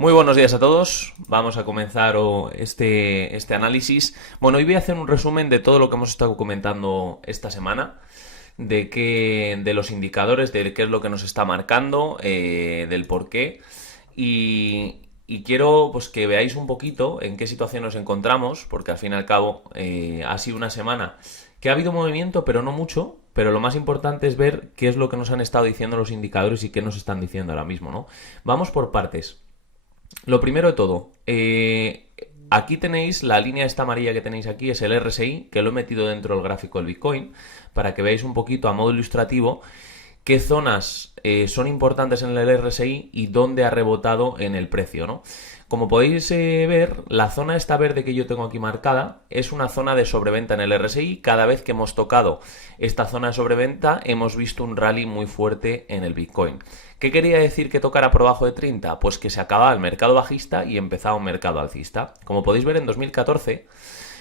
Muy buenos días a todos. Vamos a comenzar este análisis. Bueno, hoy voy a hacer un resumen de todo lo que hemos estado comentando esta semana, de los indicadores, de qué es lo que nos está marcando, del por qué. Y quiero pues que veáis un poquito en qué situación nos encontramos, porque al fin y al cabo ha sido una semana que ha habido movimiento, pero no mucho. Pero lo más importante es ver qué es lo que nos han estado diciendo los indicadores y qué nos están diciendo ahora mismo, ¿no? Vamos por partes. Lo primero de todo, aquí tenéis la línea esta amarilla que tenéis aquí, es el RSI, que lo he metido dentro del gráfico del Bitcoin, para que veáis un poquito a modo ilustrativo qué zonas son importantes en el RSI y dónde ha rebotado en el precio, ¿no? Como podéis ver, la zona esta verde que yo tengo aquí marcada es una zona de sobreventa en el RSI. Cada vez que hemos tocado esta zona de sobreventa hemos visto un rally muy fuerte en el Bitcoin. ¿Qué quería decir que tocara por debajo de 30? Pues que se acababa el mercado bajista y empezaba un mercado alcista. Como podéis ver en 2014,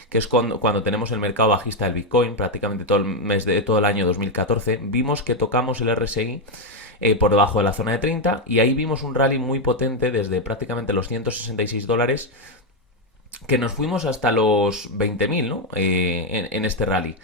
que es cuando tenemos el mercado bajista del Bitcoin, prácticamente todo el año 2014, vimos que tocamos el RSI por debajo de la zona de 30 y ahí vimos un rally muy potente desde prácticamente los $166 que nos fuimos hasta los 20.000, ¿no? En este rally.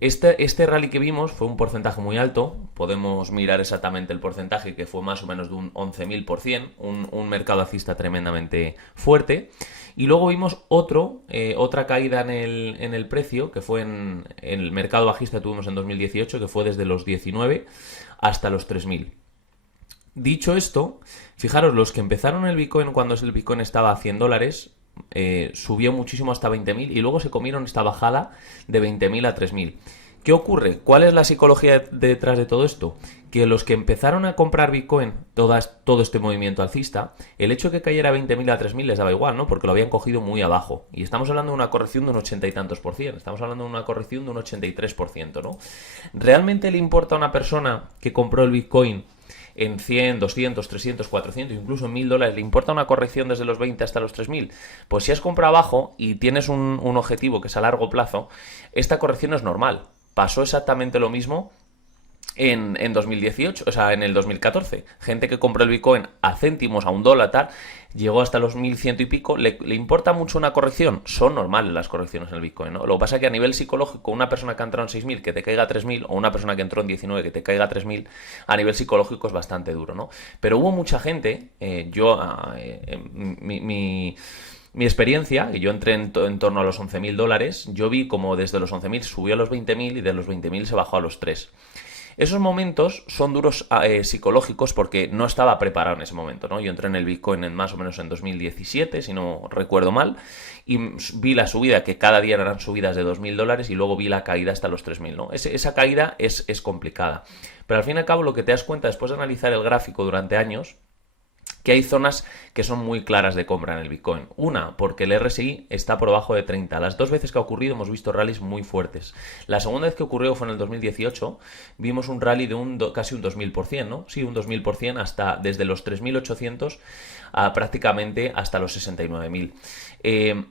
Este rally que vimos fue un porcentaje muy alto, podemos mirar exactamente el porcentaje, que fue más o menos de un 11.000%, un mercado alcista tremendamente fuerte. Y luego vimos otra caída en el precio, que fue en el mercado bajista que tuvimos en 2018, que fue desde los 19 hasta los 3.000. Dicho esto, fijaros, los que empezaron el Bitcoin cuando el Bitcoin estaba a $100, subió muchísimo hasta 20.000 y luego se comieron esta bajada de 20.000 a 3.000. ¿Qué ocurre? ¿Cuál es la psicología detrás de todo esto? Que los que empezaron a comprar Bitcoin, todo este movimiento alcista, el hecho de que cayera 20.000 a 3.000 les daba igual, ¿no? Porque lo habían cogido muy abajo. Y estamos hablando de una corrección de un 80 y tantos por ciento. Estamos hablando de una corrección de un 83%, ¿no? ¿Realmente le importa a una persona que compró el Bitcoin en 100, 200, 300, 400, incluso en $1.000, ¿le importa una corrección desde los 20 hasta los 3.000? Pues si has comprado abajo y tienes un objetivo que es a largo plazo, esta corrección es normal. Pasó exactamente lo mismo en 2018, o sea, en el 2014. Gente que compró el Bitcoin a céntimos, a $1, tal, llegó hasta los 1.100 y pico. ¿Le importa mucho una corrección? Son normales las correcciones en el Bitcoin, ¿no? Lo que pasa es que a nivel psicológico, una persona que ha entrado en 6.000 que te caiga a 3.000, o una persona que entró en 19 que te caiga a 3.000, a nivel psicológico es bastante duro, ¿no? Pero hubo mucha gente, mi experiencia, que yo entré en torno a los $11.000, yo vi como desde los 11.000 subió a los 20.000 y de los 20.000 se bajó a los 3. Esos momentos son duros psicológicos porque no estaba preparado en ese momento, ¿no? Yo entré en el Bitcoin más o menos en 2017, si no recuerdo mal, y vi la subida, que cada día eran subidas de $2.000 y luego vi la caída hasta los 3.000, ¿no? Esa caída es complicada. Pero al fin y al cabo lo que te das cuenta después de analizar el gráfico durante años, que hay zonas que son muy claras de compra en el Bitcoin. Una, porque el RSI está por debajo de 30. Las dos veces que ha ocurrido hemos visto rallies muy fuertes. La segunda vez que ocurrió fue en el 2018. Vimos un rally de casi un 2.000%, ¿no? Sí, un 2.000% hasta desde los 3.800 a prácticamente hasta los 69.000.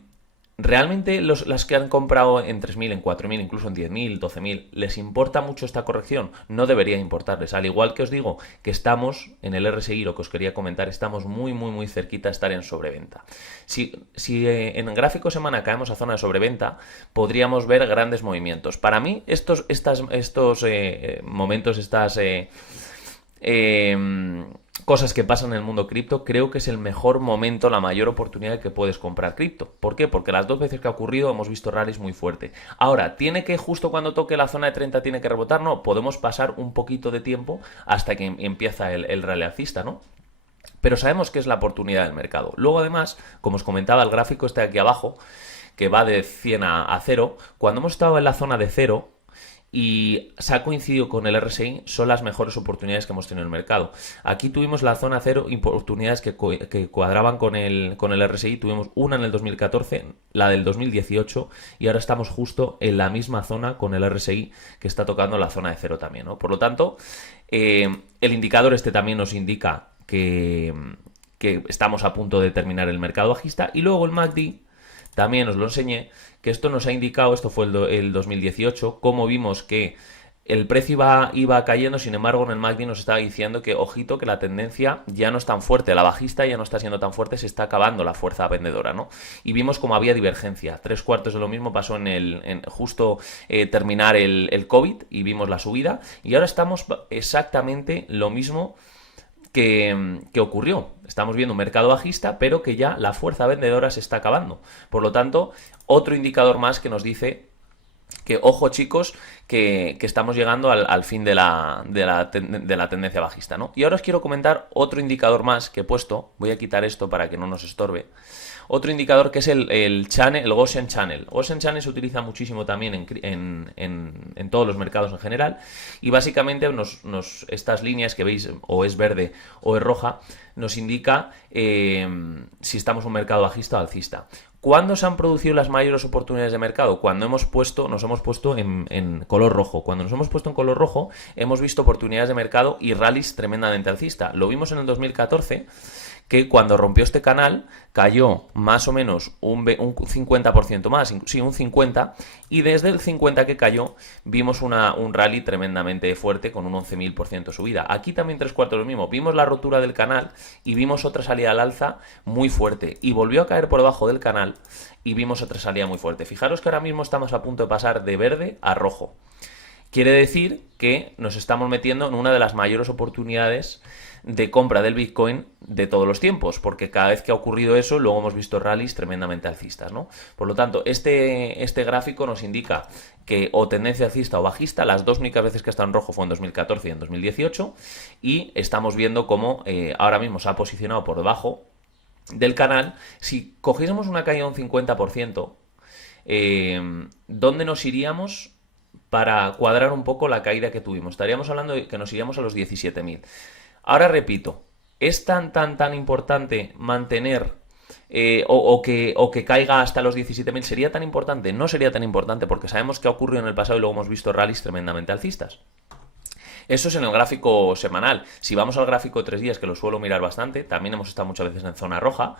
¿Realmente las que han comprado en 3.000, en 4.000, incluso en 10.000, 12.000, les importa mucho esta corrección? No debería importarles. Al igual que os digo que estamos en el RSI, lo que os quería comentar, estamos muy, muy, muy cerquita de estar en sobreventa. Si en el gráfico semana caemos a zona de sobreventa, podríamos ver grandes movimientos. Para mí, estos momentos, cosas que pasan en el mundo cripto, creo que es el mejor momento, la mayor oportunidad que puedes comprar cripto. ¿Por qué? Porque las dos veces que ha ocurrido hemos visto rallies muy fuertes. Ahora, ¿tiene que justo cuando toque la zona de 30 tiene que rebotar? No, podemos pasar un poquito de tiempo hasta que empieza el rally alcista, ¿no? Pero sabemos que es la oportunidad del mercado. Luego, además, como os comentaba, el gráfico este de aquí abajo, que va de 100 a 0, cuando hemos estado en la zona de 0, y se ha coincidido con el RSI, son las mejores oportunidades que hemos tenido en el mercado. Aquí tuvimos la zona cero, oportunidades que cuadraban con el RSI. Tuvimos una en el 2014, la del 2018, y ahora estamos justo en la misma zona con el RSI que está tocando la zona de cero también, ¿no? Por lo tanto, el indicador este también nos indica que estamos a punto de terminar el mercado bajista. Y luego el MACD también os lo enseñé, que esto nos ha indicado, esto fue el 2018, cómo vimos que el precio iba cayendo, sin embargo, en el MACD nos estaba diciendo que, ojito, que la tendencia ya no es tan fuerte, la bajista ya no está siendo tan fuerte, se está acabando la fuerza vendedora, ¿no? Y vimos como había divergencia. 3/4 de lo mismo pasó en justo terminar el COVID y vimos la subida. Y ahora estamos exactamente lo mismo que ocurrió. Estamos viendo un mercado bajista, pero que ya la fuerza vendedora se está acabando. Por lo tanto, otro indicador más que nos dice que, ojo chicos, que estamos llegando al fin de la tendencia bajista, ¿no? Y ahora os quiero comentar otro indicador más que he puesto. Voy a quitar esto para que no nos estorbe. Otro indicador que es el Gaussian Channel. Gaussian Channel se utiliza muchísimo también en todos los mercados en general, y básicamente estas líneas que veis, o es verde o es roja, nos indica si estamos en un mercado bajista o alcista. ¿Cuándo se han producido las mayores oportunidades de mercado? Cuando nos hemos puesto en color rojo. Cuando nos hemos puesto en color rojo, hemos visto oportunidades de mercado y rallies tremendamente alcista. Lo vimos en el 2014, que cuando rompió este canal cayó más o menos un 50% más, sí, un 50%, y desde el 50% que cayó vimos un rally tremendamente fuerte con un 11.000% subida. Aquí también 3/4 lo mismo, vimos la rotura del canal y vimos otra salida al alza muy fuerte, y volvió a caer por debajo del canal y vimos otra salida muy fuerte. Fijaros que ahora mismo estamos a punto de pasar de verde a rojo. Quiere decir que nos estamos metiendo en una de las mayores oportunidades de compra del Bitcoin de todos los tiempos, porque cada vez que ha ocurrido eso, luego hemos visto rallies tremendamente alcistas, ¿no? Por lo tanto, este gráfico nos indica que o tendencia alcista o bajista, las dos únicas veces que ha estado en rojo fue en 2014 y en 2018, y estamos viendo cómo ahora mismo se ha posicionado por debajo del canal. Si cogiésemos una caída de un 50%, ¿dónde nos iríamos para cuadrar un poco la caída que tuvimos? Estaríamos hablando de que nos iríamos a los 17.000. Ahora repito, ¿es tan importante mantener o que caiga hasta los 17.000? ¿Sería tan importante? No sería tan importante, porque sabemos que ha ocurrido en el pasado y luego hemos visto rallies tremendamente alcistas. Eso es en el gráfico semanal. Si vamos al gráfico de 3 días, que lo suelo mirar bastante, también hemos estado muchas veces en zona roja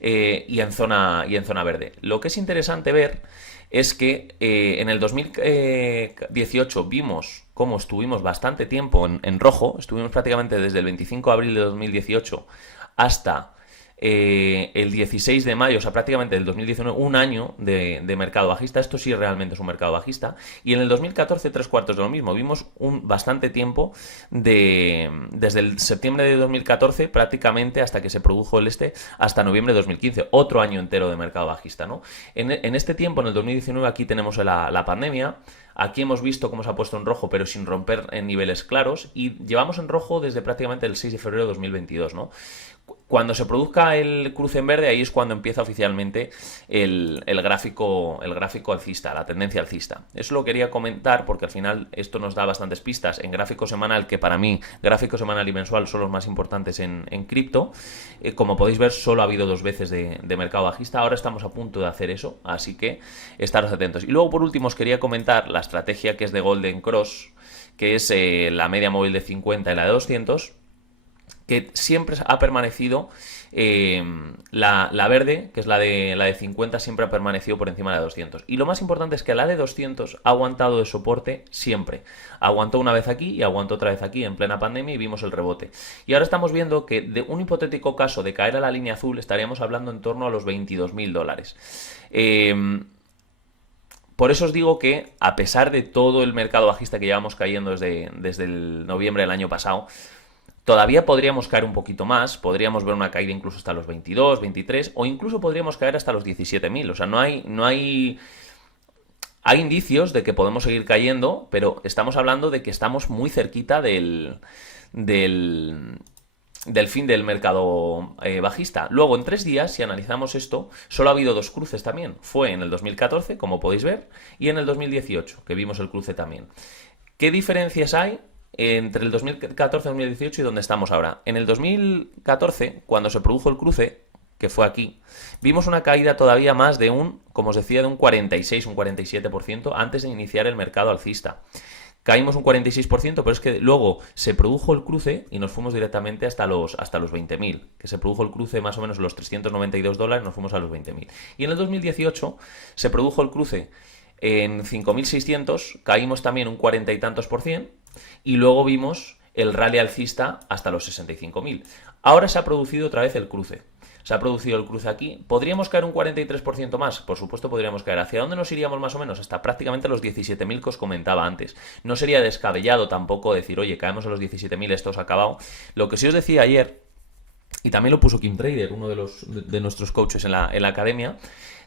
y en zona verde. Lo que es interesante ver es que en el 2018 vimos cómo estuvimos bastante tiempo en rojo. Estuvimos prácticamente desde el 25 de abril de 2018 hasta el 16 de mayo, o sea, prácticamente del 2019, un año de mercado bajista. Esto sí realmente es un mercado bajista. Y en el 2014, 3/4 de lo mismo. Vimos bastante tiempo desde el septiembre de 2014 prácticamente hasta que se produjo hasta noviembre de 2015. Otro año entero de mercado bajista, ¿no? En este tiempo, en el 2019, aquí tenemos la pandemia. Aquí hemos visto cómo se ha puesto en rojo, pero sin romper en niveles claros, y llevamos en rojo desde prácticamente el 6 de febrero de 2022, ¿no? Cuando se produzca el cruce en verde, ahí es cuando empieza oficialmente el gráfico alcista, la tendencia alcista. Eso lo quería comentar porque al final esto nos da bastantes pistas en gráfico semanal, que para mí gráfico semanal y mensual son los más importantes en cripto. Como podéis ver, solo ha habido 2 veces de mercado bajista. Ahora estamos a punto de hacer eso, así que estaros atentos. Y luego, por último, os quería comentar la estrategia que es de Golden Cross, que es la media móvil de 50 y la de 200, que siempre ha permanecido, la verde, que es la de 50, siempre ha permanecido por encima de la de 200. Y lo más importante es que la de 200 ha aguantado de soporte siempre. Aguantó una vez aquí y aguantó otra vez aquí en plena pandemia y vimos el rebote. Y ahora estamos viendo que de un hipotético caso de caer a la línea azul estaríamos hablando en torno a los $22.000. Por eso os digo que, a pesar de todo el mercado bajista que llevamos cayendo desde el noviembre del año pasado, todavía podríamos caer un poquito más, podríamos ver una caída incluso hasta los 22, 23, o incluso podríamos caer hasta los 17.000. O sea, hay indicios de que podemos seguir cayendo, pero estamos hablando de que estamos muy cerquita del fin del mercado bajista. Luego, en 3 días, si analizamos esto, solo ha habido 2 cruces también. Fue en el 2014, como podéis ver, y en el 2018, que vimos el cruce también. ¿Qué diferencias hay entre el 2014 y 2018 y donde estamos ahora? En el 2014, cuando se produjo el cruce, que fue aquí, vimos una caída todavía más como os decía, de un 46, un 47% antes de iniciar el mercado alcista. Caímos un 46%, pero es que luego se produjo el cruce y nos fuimos directamente hasta los 20.000, que se produjo el cruce más o menos los $392, nos fuimos a los 20.000. Y en el 2018 se produjo el cruce en 5.600 caímos también un 40 y tantos por cien y luego vimos el rally alcista hasta los 65.000. Ahora se ha producido otra vez el cruce. Se ha producido el cruce aquí. ¿Podríamos caer un 43% más? Por supuesto podríamos caer. ¿Hacia dónde nos iríamos más o menos? Hasta prácticamente los 17.000 que os comentaba antes. No sería descabellado tampoco decir, oye, caemos a los 17.000, esto se ha acabado. Lo que sí os decía ayer, y también lo puso Kim Trader, uno de nuestros coaches en la academia,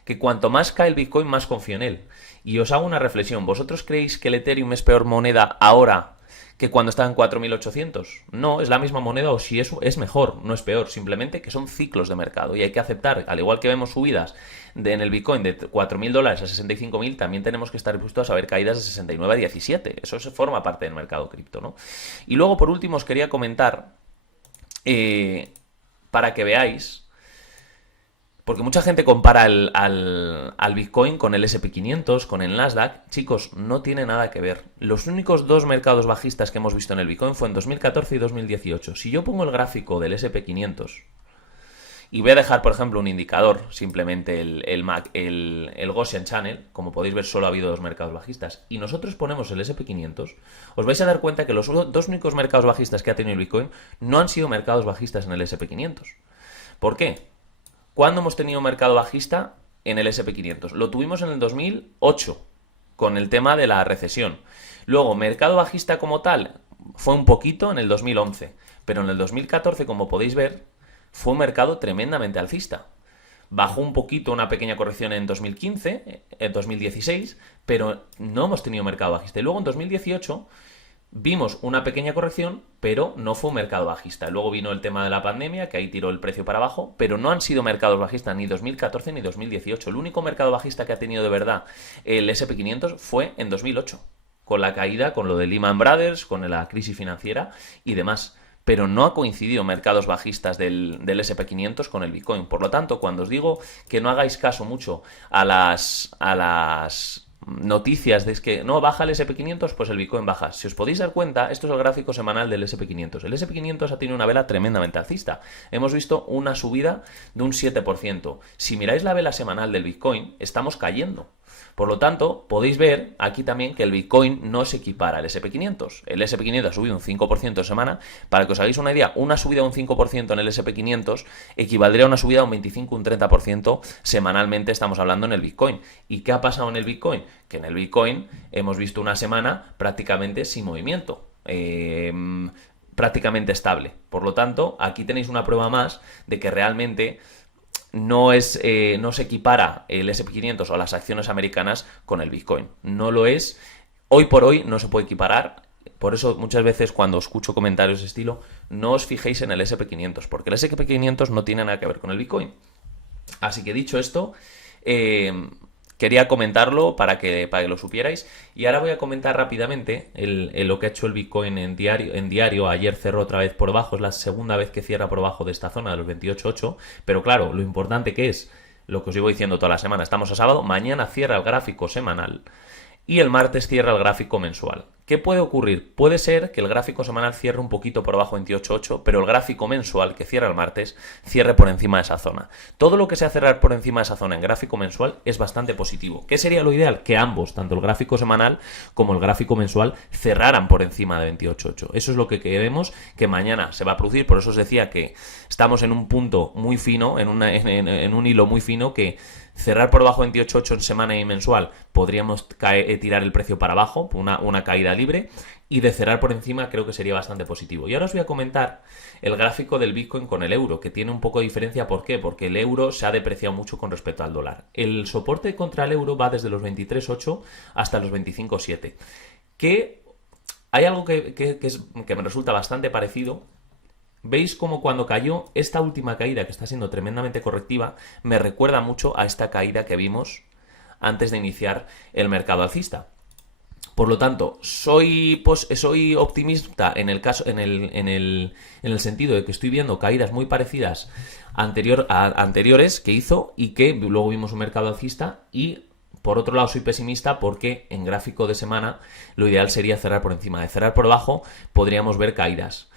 que cuanto más cae el Bitcoin, más confío en él. Y os hago una reflexión. ¿Vosotros creéis que el Ethereum es peor moneda ahora que cuando está en 4.800? No, es la misma moneda, o si es mejor, no es peor, simplemente que son ciclos de mercado y hay que aceptar, al igual que vemos subidas en el Bitcoin de $4.000 a 65.000, también tenemos que estar dispuestos a ver caídas de 69 a 17, eso forma parte del mercado cripto, ¿no? Y luego, por último, os quería comentar, para que veáis, porque mucha gente compara al Bitcoin con el SP500, con el Nasdaq. Chicos, no tiene nada que ver. Los únicos dos mercados bajistas que hemos visto en el Bitcoin fue en 2014 y 2018. Si yo pongo el gráfico del SP500 y voy a dejar, por ejemplo, un indicador, simplemente el Gaussian Channel, como podéis ver, solo ha habido dos mercados bajistas, y nosotros ponemos el SP500, os vais a dar cuenta que los dos únicos mercados bajistas que ha tenido el Bitcoin no han sido mercados bajistas en el SP500. ¿Por qué? ¿Cuándo hemos tenido mercado bajista en el SP500? Lo tuvimos en el 2008, con el tema de la recesión. Luego, mercado bajista como tal, fue un poquito en el 2011, pero en el 2014, como podéis ver, fue un mercado tremendamente alcista. Bajó un poquito, una pequeña corrección en 2015, en 2016, pero no hemos tenido mercado bajista. Y luego en 2018 vimos una pequeña corrección, pero no fue un mercado bajista. Luego vino el tema de la pandemia, que ahí tiró el precio para abajo, pero no han sido mercados bajistas ni 2014 ni 2018. El único mercado bajista que ha tenido de verdad el SP500 fue en 2008, con la caída, con lo de Lehman Brothers, con la crisis financiera y demás. Pero no ha coincidido mercados bajistas del SP500 con el Bitcoin. Por lo tanto, cuando os digo que no hagáis caso mucho a las noticias de que no baja el SP500, pues el Bitcoin baja. Si os podéis dar cuenta, esto es el gráfico semanal del SP500. El SP500 ha tenido una vela tremendamente alcista. Hemos visto una subida de un 7%. Si miráis la vela semanal del Bitcoin, estamos cayendo. Por lo tanto, podéis ver aquí también que el Bitcoin no se equipara al SP500. El SP500 ha subido un 5% en semana. Para que os hagáis una idea, una subida de un 5% en el SP500 equivaldría a una subida de un 25, un 30% semanalmente, estamos hablando en el Bitcoin. ¿Y qué ha pasado en el Bitcoin? Que en el Bitcoin hemos visto una semana prácticamente sin movimiento. Prácticamente estable. Por lo tanto, aquí tenéis una prueba más de que realmente no se equipara el SP500 o las acciones americanas con el Bitcoin. No lo es. Hoy por hoy no se puede equiparar. Por eso muchas veces cuando escucho comentarios de estilo, no os fijéis en el SP500, porque el SP500 no tiene nada que ver con el Bitcoin. Así que dicho esto, quería comentarlo para que lo supierais. Y ahora voy a comentar rápidamente lo que ha hecho el Bitcoin en diario. Ayer cerró otra vez por abajo. Es la segunda vez que cierra por abajo de esta zona de los 28.8. Pero claro, lo importante que es, lo que os iba diciendo toda la semana, estamos a sábado, mañana cierra el gráfico semanal y el martes cierra el gráfico mensual. ¿Qué puede ocurrir? Puede ser que el gráfico semanal cierre un poquito por abajo 28.8, pero el gráfico mensual, que cierra el martes, cierre por encima de esa zona. Todo lo que sea cerrar por encima de esa zona en gráfico mensual es bastante positivo. ¿Qué sería lo ideal? Que ambos, tanto el gráfico semanal como el gráfico mensual, cerraran por encima de 28.8. Eso es lo que queremos que mañana se va a producir. Por eso os decía que estamos en un punto muy fino, en un hilo muy fino, que cerrar por debajo de 28.8 en semana y mensual podríamos tirar el precio para abajo, una caída libre, y de cerrar por encima creo que sería bastante positivo. Y ahora os voy a comentar el gráfico del Bitcoin con el euro, que tiene un poco de diferencia. ¿Por qué? Porque el euro se ha depreciado mucho con respecto al dólar. El soporte contra el euro va desde los 23.8 hasta los 25.7. Que hay algo que me resulta bastante parecido. ¿Veis cómo cuando cayó esta última caída, que está siendo tremendamente correctiva, me recuerda mucho a esta caída que vimos antes de iniciar el mercado alcista? Por lo tanto, soy optimista en el sentido de que estoy viendo caídas muy parecidas a anteriores que hizo y que luego vimos un mercado alcista. Y por otro lado soy pesimista porque en gráfico de semana lo ideal sería cerrar por encima. De cerrar por abajo podríamos ver caídas.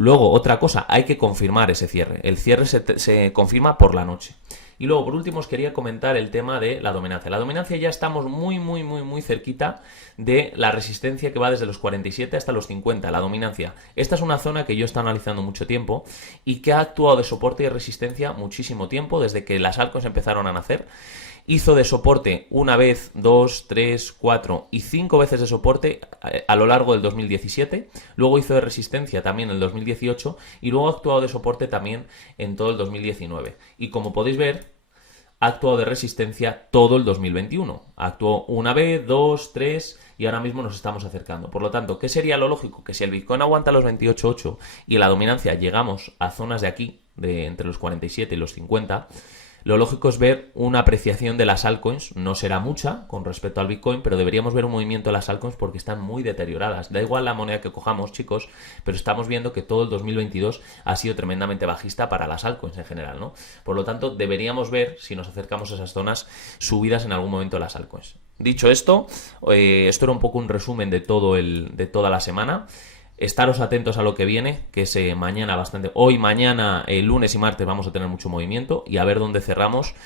Luego, otra cosa, hay que confirmar ese cierre. El cierre se confirma por la noche. Y luego, por último, os quería comentar el tema de la dominancia. La dominancia ya estamos muy cerquita de la resistencia que va desde los 47 hasta los 50, la dominancia. Esta es una zona que yo he estado analizando mucho tiempo y que ha actuado de soporte y resistencia muchísimo tiempo, desde que las altcoins empezaron a nacer. Hizo de soporte una vez, dos, tres, cuatro y cinco veces de soporte a lo largo del 2017. Luego hizo de resistencia también en el 2018 y luego ha actuado de soporte también en todo el 2019. Y como podéis ver, ha actuado de resistencia todo el 2021. Actuó una vez, dos, tres y ahora mismo nos estamos acercando. Por lo tanto, ¿qué sería lo lógico? Que si el Bitcoin aguanta los 28.8 y la dominancia llegamos a zonas de aquí, de entre los 47 y los 50, lo lógico es ver una apreciación de las altcoins. No será mucha con respecto al Bitcoin, pero deberíamos ver un movimiento de las altcoins porque están muy deterioradas. Da igual la moneda que cojamos, chicos, pero estamos viendo que todo el 2022 ha sido tremendamente bajista para las altcoins en general, ¿no? Por lo tanto, deberíamos ver, si nos acercamos a esas zonas, subidas en algún momento de las altcoins. Dicho esto, esto era un poco un resumen de toda la semana. Estaros atentos a lo que viene, que es mañana bastante. Hoy, mañana, lunes y martes vamos a tener mucho movimiento y a ver dónde cerramos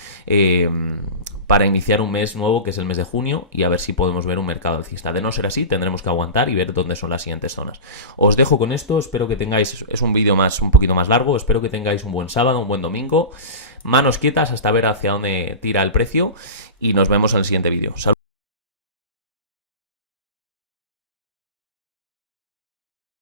para iniciar un mes nuevo, que es el mes de junio, y a ver si podemos ver un mercado alcista. De no ser así, tendremos que aguantar y ver dónde son las siguientes zonas. Os dejo con esto, espero que tengáis, es un vídeo un poquito más largo, espero que tengáis un buen sábado, un buen domingo, manos quietas hasta ver hacia dónde tira el precio y nos vemos en el siguiente vídeo.